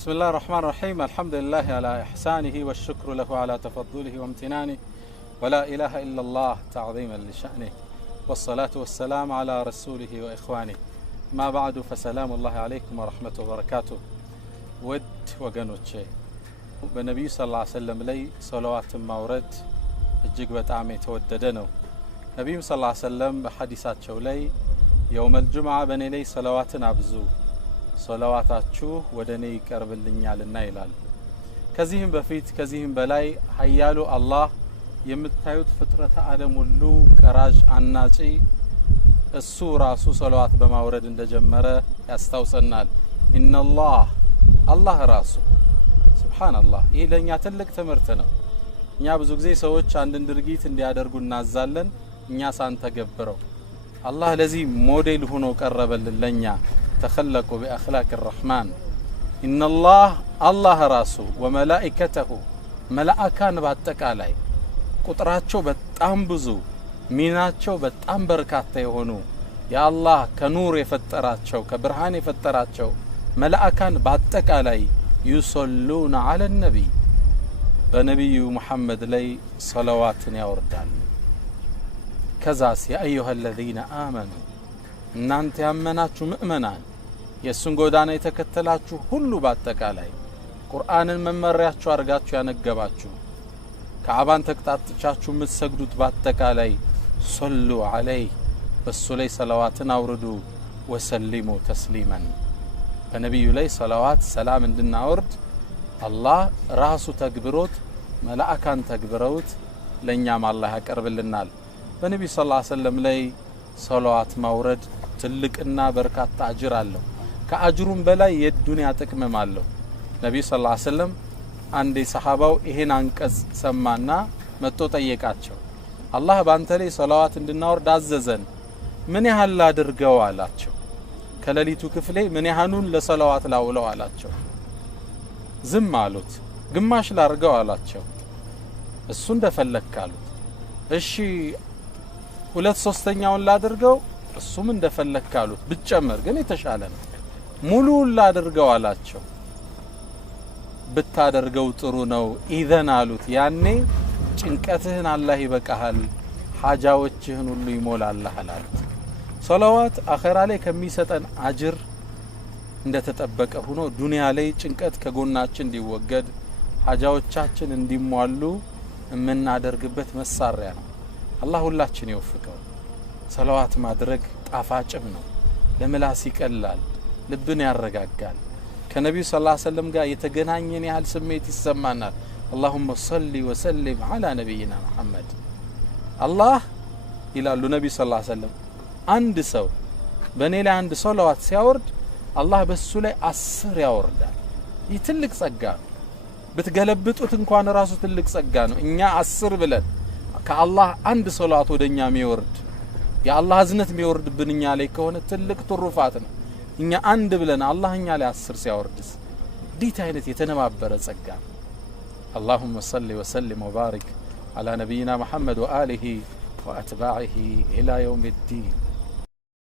بسم الله الرحمن الرحيم. الحمد لله على إحسانه والشكر له على تفضله وامتنانه ولا إله إلا الله تعظيما لشأنه والصلاة والسلام على رسوله وإخوانه ما بعد فسلام الله عليكم ورحمة وبركاته. ود وقنوتشي بالنبي صلى الله عليه وسلم لي صلوات مورد الجيق بتعمي توددنو نبي صلى الله عليه وسلم بحديثات شولي يوم الجمعة بني لي صلوات نبزو صلواتاتشو ودني يقرب لنا ይላል። ከዚህም በፊት ከዚህም በላይ ኃያሉ አላህ የምታዩት ፍጥረተ ዓለም ሁሉ ቀራጅ አናጪ እሱ ራሱ ሶላዋት በማውረድ እንደጀመረ ያስታውሰናል። ኢነላህ አላህ ራሱ ሱብሃንአላህ። ይህ ለኛ ትልቅ ትምህርት ነው። እኛ ብዙ ጊዜ ሰዎች አንድን ድርጊት እንዲያደርጉ እናዛለን፣ እኛ ሳንተገብረው አላህ ለዚህ ሞዴል ሆኖ ቀረበልን ለኛ። تخلقوا بأخلاق الرحمن إن الله راسه وملائكته ملائكان باتقالاي ቁጥራቸው በጣም ብዙ ሚናቸው በጣም በርካታ የሆኑ ያአላህ ከኑር የፈጠራቸው ከብርሃን የፈጠራቸው መላእካን በአጠቃላይ ይصلون على النبي በነብዩ መሐመድ ላይ ሰላዋትን ያወርዳሉ። ከዛስ ያ ايها الذين آمنوا እናንተ ያመናችሁ ምእመናን የሱን ጎዳና የተከተላችሁ ሁሉ በአጠቃላይ ቁርአንን መመሪያችሁ አርጋችሁ ያነገባችሁ ከአባን ተቅጣጥቻችሁ የምትሰግዱት በአጠቃላይ ሶሉ ዐለይሂ በሱ ላይ ሰላዋትን አውርዱ ወሰሊሙ ተስሊማን በነብዩ ላይ ሰላዋት ሰላም እንድናወርድ አላህ ራሱ ተግብሮት መላእካን ተግብረውት ለኛም አላህ ያቀርብልናል። በነብዩ ሰለላሁ ዐለይሂ ወሰለም ላይ ሰላዋት ማውረድ ትልቅና በርካታ አጅር አለው። ከአጅሩም በላይ የዱንያ ጥቅምም አለው። ነብዩ ሰለላሁ ዐለይሂ ወሰለም አንዴ ሰሃባው ይሄን አንቀጽ ሰማና መጥቶ ጠየቃቸው። አላህ ባንተ ላይ ሰላዋት እንድናወርድ አዘዘን፣ ምን ያህል አድርገው አላቸው። ከሌሊቱ ክፍሌ ምን ያህሉን ለሰላዋት ላውለው አላቸው። ዝም አሉት። ግማሽ ላርገው አላቸው። እሱ እንደፈለክ አሉት። እሺ 2/3ኛውን ላድርገው፣ እሱም እንደፈለክ አሉት። ብጨመር ግን የተሻለ ነው። ሙሉውን ላድርገው አላቸው። ብታደርገው ጥሩ ነው ኢዘን አሉት። ያኔ ጭንቀትህን አላህ ይበቃሃል፣ ሐጃዎችህን ሁሉ ይሞላልሃል አሉት። ሰላዋት አኺራ ላይ ከሚሰጠን አጅር እንደተጠበቀ ሆኖ ዱንያ ላይ ጭንቀት ከጎናችን እንዲወገድ ሐጃዎቻችን እንዲሟሉ የምናደርግበት መሳሪያ ነው። አላህ ሁላችን ይወፍቀው። ሰላዋት ማድረግ ጣፋጭም ነው፣ ለምላስ ይቀላል፣ ልብን ያረጋጋል። ከነብዩ ሰለላሁ ዐለይሂ ወሰለም ጋር የተገናኘን ያህል ስሜት ይሰማናል። اللهم صل وسلم على نبينا محمد አላህ ይላሉ ነብዩ ሰለላሁ ዐለይሂ ወሰለም አንድ ሰው በኔ ላይ አንድ ሰላዋት ሲያወርድ አላህ በሱ ላይ 10 ያወርዳል። ይህ ትልቅ ጸጋ ነው። ብትገለብጡት እንኳን ራሱ ትልቅ ጸጋ ነው። እኛ 10 ብለን ከአላህ አንድ ሰላዋት ወደኛ የሚወርድ የአላህ እዝነት የሚወርድብን እኛ ላይ ከሆነ ትልቅ ትሩፋት ነው። እኛ አንድ ብለን አላህ እኛ ላይ 10 ሲያወርድስ ዲት አይነት የተነባበረ ጸጋ። اللهم صل وسلم وبارك على نبينا محمد وآله وأتباعه إلى يوم الدين.